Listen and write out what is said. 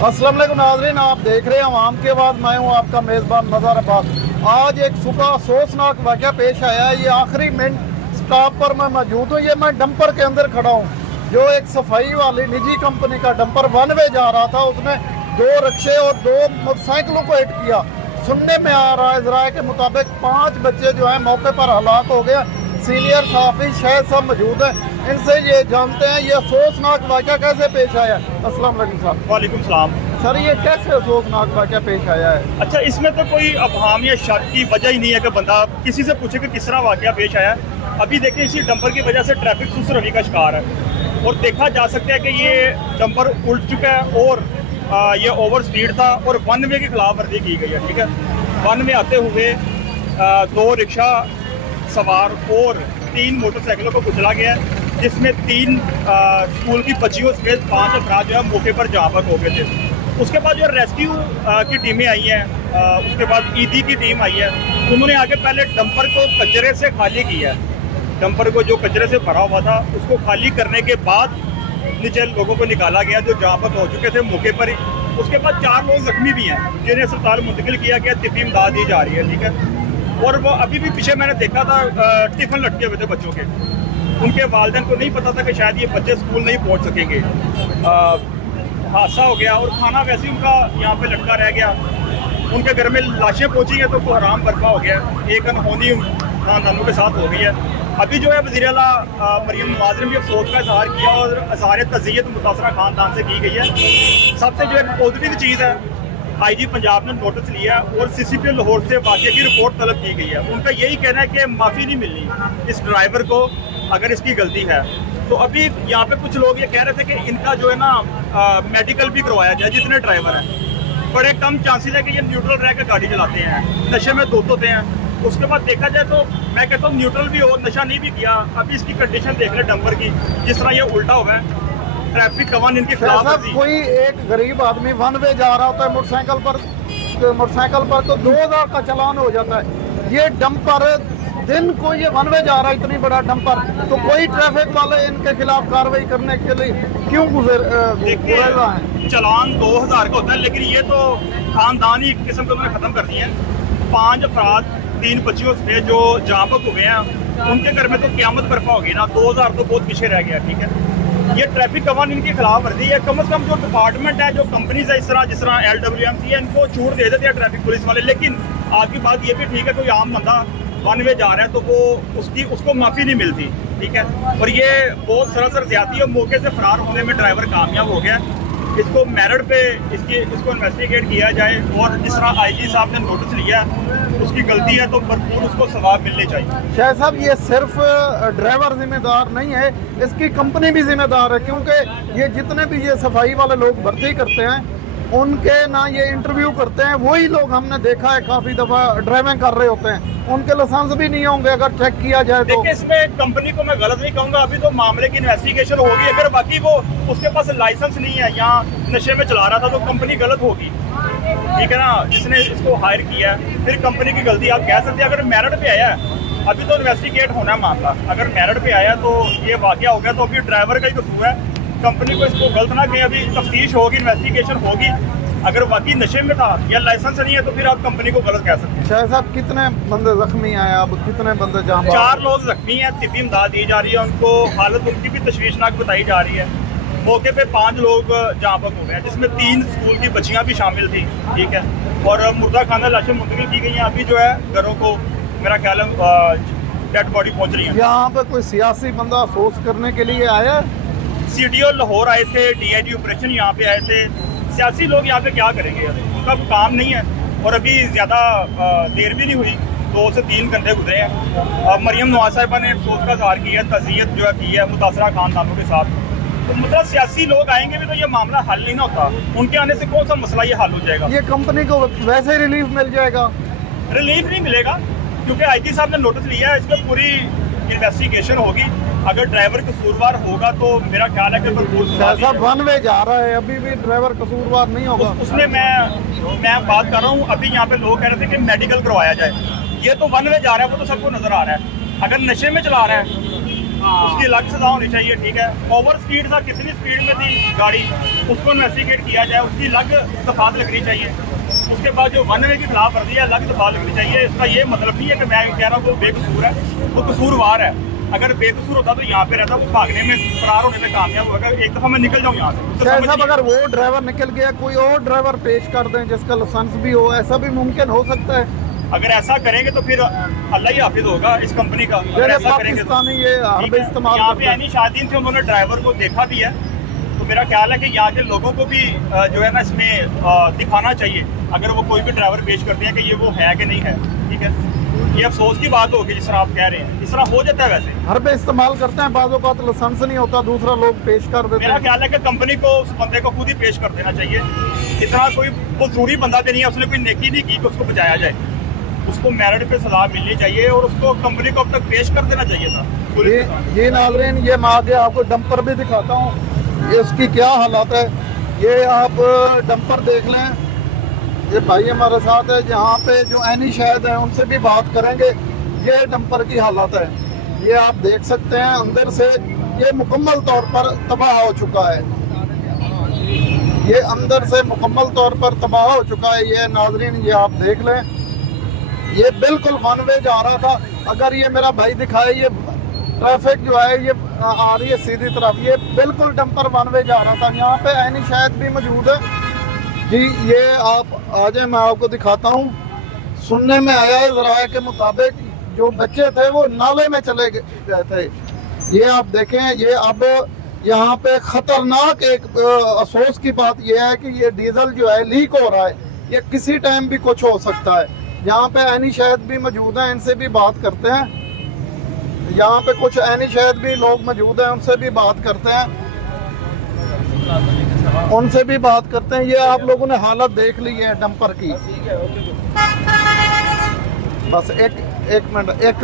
अस्सलाम वालेकुम नाज़रीन, आप देख रहे हैं अवाम की आवाज़। मैं हूं आपका मेज़बान मज़हर अब्बास। आज एक सुबह अफसोसनाक वाक़या पेश आया है। ये आखिरी मिनट स्टॉप पर मैं मौजूद हूँ। ये मैं डंपर के अंदर खड़ा हूँ, जो एक सफाई वाली निजी कंपनी का डंपर वन वे जा रहा था। उसने 2 रिक्शे और 2 मोटरसाइकिलों को हिट किया। सुनने में आ रहा है ज़राए के मुताबिक 5 बच्चे जो हैं मौके पर हलाक हो गए। सीनियर सहाफ़ी शायद सब मौजूद हैं, इनसे ये जानते हैं ये अफसोसनाक वाक़या कैसे पेश आया है। अस्सलाम वालेकुम साहब। वालेकुम सलाम। सर, ये कैसे अफसोसनाक वाक़या पेश आया है? अच्छा, इसमें तो कोई अबहाम या शक की वजह ही नहीं है कि बंदा किसी से पूछे कि किस तरह वाक़या पेश आया है। अभी देखिए, इसी डंपर की वजह से ट्रैफिक सुस्त रवि का शिकार है और देखा जा सकता है कि ये डंपर उल्ट चुका है और ये ओवर स्पीड था और वन वे की खिलाफ वर्जी की गई है। ठीक है, वन में आते हुए 2 रिक्शा सवार और 3 मोटरसाइकिलों को कुचला गया है, जिसमें 3 स्कूल की बच्चियों समेत 5 अफराद जो है मौके पर जहाँ पर हो गए थे। उसके बाद जो रेस्क्यू की टीमें आई हैं, उसके बाद ईदी की टीम आई है। उन्होंने आगे पहले डंपर को कचरे से खाली किया है। डंपर को जो कचरे से भरा हुआ था उसको खाली करने के बाद नीचे लोगों को निकाला गया जो जहाँ पर पहुँच चुके थे मौके पर ही। उसके बाद 4 लोग जख्मी भी हैं जिन्हें अस्पताल मुंतकिल किया गया, तिब्बी इमदाद दी जा रही है। ठीक है, और वो अभी भी पीछे मैंने देखा था टिफ़िन लटके हुए थे बच्चों के। उनके वालिदैन को नहीं पता था कि शायद ये बच्चे स्कूल नहीं पहुंच सकेंगे। हादसा हो गया और खाना वैसे ही उनका यहाँ पे लटका रह गया। उनके घर में लाशें पहुंची हैं तो कोहराम बर्पा हो गया। एक अनहोनी खानदानों के साथ हो गई है। अभी जो है वज़ीर आला मरियम नवाज़ ने भी अफसोस का इजहार किया और इज़हार तज़ियत मुतासरा खानदान से की गई है। सबसे जो एक पॉजिटिव चीज़ है, IG पंजाब ने नोटिस लिया और CCP लाहौर से वाक़े की रिपोर्ट तलब की गई है। उनका यही कहना है कि माफ़ी नहीं मिलनी इस ड्राइवर को अगर इसकी गलती है। तो अभी यहाँ पे कुछ लोग ये कह रहे थे कि इनका जो है ना मेडिकल भी करवाया जाए जितने ड्राइवर हैं। बड़े कम चांसेस है कि ये न्यूट्रल रह कर गाड़ी चलाते हैं, नशे में धुत होते हैं। उसके बाद देखा जाए तो मैं कहता हूँ न्यूट्रल भी हो, नशा नहीं भी किया। अभी इसकी कंडीशन देख ले डंपर की, जिस तरह ये उल्टा हुआ है। ट्रैफिक कवानीन के खिलाफ कोई एक गरीब आदमी वन वे जा रहा होता है मोटरसाइकिल पर तो 2000 का चालान हो जाता है। ये डंपर दिन को ये वन वे जा रहा है, इतनी बड़ा डंपर, तो कोई ट्रैफिक वाले इनके खिलाफ कार्रवाई करने के लिए क्यों गुजर रहा है? चालान 2000 का होता है, लेकिन ये तो खानदान ही किस्म के उन्होंने खत्म कर दिए हैं। 5 अफराद 3 बच्चियों से जो जहाँ पर हुए हैं उनके घर में तो क़यामत बर्पा होगी ना। 2000 तो बहुत पीछे रह गया। ठीक है, ये ट्रैफिक कवानीन की खिलाफ वर्जी है। कम से कम जो डिपार्टमेंट है, जो कंपनीज है जिस तरह LWMC है, इनको छूट दे देते हैं ट्रैफिक पुलिस वाले। लेकिन आज की बात ये भी ठीक है, कोई आम बंदा वन वे जा रहा है तो वो उसको माफ़ी नहीं मिलती। ठीक है, और ये बहुत सरासर ज्यादती है। मौके से फरार होने में ड्राइवर कामयाब हो गया। इसको मेरिट पे इसको इन्वेस्टिगेट किया जाए और जिस तरह IG साहब ने नोटिस लिया उसकी गलती है तो भरपूर उसको सवाब मिलने चाहिए। शायद साहब, ये सिर्फ ड्राइवर जिम्मेदार नहीं है, इसकी कंपनी भी जिम्मेदार है, क्योंकि ये जितने भी ये सफाई वाले लोग भर्ती करते हैं उनके ना ये इंटरव्यू करते हैं वही लोग। हमने देखा है काफ़ी दफ़ा ड्राइविंग कर रहे होते हैं, उनके लाइसेंस भी नहीं होंगे अगर चेक किया जाए तो। देखिए, इसमें कंपनी को मैं गलत नहीं कहूँगा। अभी तो मामले की इन्वेस्टिगेशन होगी। अगर बाकी वो उसके पास लाइसेंस नहीं है या नशे में चला रहा था तो कंपनी गलत होगी। ठीक है ना, जिसने इसको हायर किया फिर कंपनी की गलती आप कह सकते हैं। अगर मेरिट पे आया है, अभी तो इन्वेस्टिगेट होना है मामला। अगर मेरिट पे आया तो ये वाक़या हो गया तो अभी ड्राइवर का ही कसूर है। कंपनी को इसको गलत ना कहें, अभी तफ्तीश होगी, इन्वेस्टिगेशन होगी। अगर वाकई नशे में था या लाइसेंस नहीं है तो फिर आप कंपनी को गलत कह सकते हैं। शायद साहब, कितने बंदे जख्मी हैं? अब कितने बंदे जहाँ? 4 लोग जख्मी हैं, तिब्बी इमदाद दी जा रही है। उनको हालत उनकी भी तशवीशनाक बताई जा रही है। मौके पे 5 लोग जहाँ पर हो गए हैं, जिसमें 3 स्कूल की बच्चियाँ भी शामिल थी। ठीक है, और मुर्दा खाना लाशें मुंतकिल की गई हैं। अभी जो है घरों को मेरा ख्याल है डेड बॉडी पहुँच रही है। यहाँ पे कोई सियासी बंदा अफसोस करने के लिए आया? CTO लाहौर आए थे, DIG ऑपरेशन यहाँ पे आए थे। सियासी लोग यहाँ पे क्या करेंगे? उनका कोई काम नहीं है और अभी ज़्यादा देर भी नहीं हुई, 2 से 3 घंटे गुजरे हैं। मरियम नवाज साहिबा ने अफसोस का इजहार किया, तज़ियत जो है की है मुतासरा खानदानों के साथ। तो मतलब सियासी लोग आएंगे भी तो ये मामला हल नहीं ना होता। उनके आने से कौन सा मसला ये हल हो जाएगा? ये कंपनी को वैसे ही रिलीफ मिल जाएगा? रिलीफ नहीं मिलेगा, क्योंकि IG साहब ने नोटिस लिया है। इस पर पूरी इन्वेस्टिगेशन होगी। अगर ड्राइवर कसूरवार होगा तो मेरा ख्याल है कि भरपूर वन वे जा रहा है, अभी भी ड्राइवर कसूरवार नहीं होगा। उसमें मैं बात कर रहा हूँ। अभी यहाँ पे लोग कह रहे थे कि मेडिकल करवाया जाए। ये तो वन वे जा रहा है, वो तो सबको नजर आ रहा है। अगर नशे में चला रहा है उसकी अलग सजा होनी चाहिए, ठीक है। ओवर स्पीड था, कितनी स्पीड में थी गाड़ी, उसको इन्वेस्टिगेट किया जाए, उसकी अलग दफात लगनी चाहिए। उसके बाद जो वन वे की खिलाफ वर्जी है अलग दफात लगनी चाहिए। इसका ये मतलब नहीं है कि मैं कह रहा हूँ वो बेकसूर है, वो कसूरवार है। अगर बेकसूर होता तो यहाँ पे रहता, वो भागने में, फरार होने में कामयाब होगा। एक दफा मैं निकल जाऊँ यहाँ से। साहब अगर वो ड्राइवर निकल गया, कोई और ड्राइवर पेश कर दें जिसका लाइसेंस भी हो, ऐसा भी मुमकिन हो सकता है। अगर ऐसा करेंगे तो फिर अल्लाह ही हाफिज होगा इस कंपनी का। अगर ऐसा करेंगे तो ये इस्तेमाल यहाँ पे एनी शादीन थे, उन्होंने ड्राइवर को देखा भी है, तो मेरा ख्याल है कि यहाँ के लोगों को भी जो है ना इसमें दिखाना चाहिए अगर वो कोई भी ड्राइवर पेश करते हैं कि ये वो है कि नहीं है, ठीक है। ये अफसोस की बात होगी जिस तरह आप कह रहे हैं, इस तरह हो जाता है। वैसे हर पे इस्तेमाल करते हैं, बाज़ों का लाइसेंस नहीं होता, दूसरा लोग पेश कर देते हैं। मेरा ख्याल है कि कंपनी को उस बंदे को खुद ही पेश कर देना चाहिए। इतना कोई कसूरी बंदा भी नहीं है, उसने कोई नेकी नहीं की कि उसको बचाया जाए। उसको मेरिट पे सलाह मिलनी चाहिए और उसको कंपनी को अब तक पेश कर देना चाहिए था। ये नाज़रीन, ये मैं आगे आपको डंपर भी दिखाता हूँ, ये उसकी क्या हालत है। ये आप डंपर देख लें, ये भाई हमारे साथ है, जहाँ पे जो एनी शायद है उनसे भी बात करेंगे। ये डंपर की हालत है, ये आप देख सकते हैं, अंदर से ये मुकम्मल तौर पर तबाह हो चुका है। ये अंदर से मुकम्मल तौर पर तबाह हो चुका है। ये नाजरीन, ये आप देख लें, ये बिल्कुल वन वे जा रहा था। अगर ये मेरा भाई दिखाए, ये ट्रैफिक जो है ये आ रही है सीधी तरफ, ये बिल्कुल डंपर वन वे जा रहा था। यहाँ पे एनी शायद भी मौजूद है जी। ये आप आ जाए, मैं आपको दिखाता हूँ। सुनने में आया है ज़राए के मुताबिक जो बच्चे थे वो नाले में चले गए थे। ये आप देखें, ये अब यहाँ पे ख़तरनाक एक अफसोस की बात यह है कि ये डीजल जो है लीक हो रहा है, ये किसी टाइम भी कुछ हो सकता है। यहाँ पे एनी शायद भी मौजूद हैं, इनसे भी बात करते हैं। यहाँ पे कुछ एनी शायद भी लोग मौजूद हैं, उनसे भी बात करते हैं, उनसे भी बात करते हैं। ये आप लोगों ने हालत देख ली है डंपर की। बस एक मिनट, एक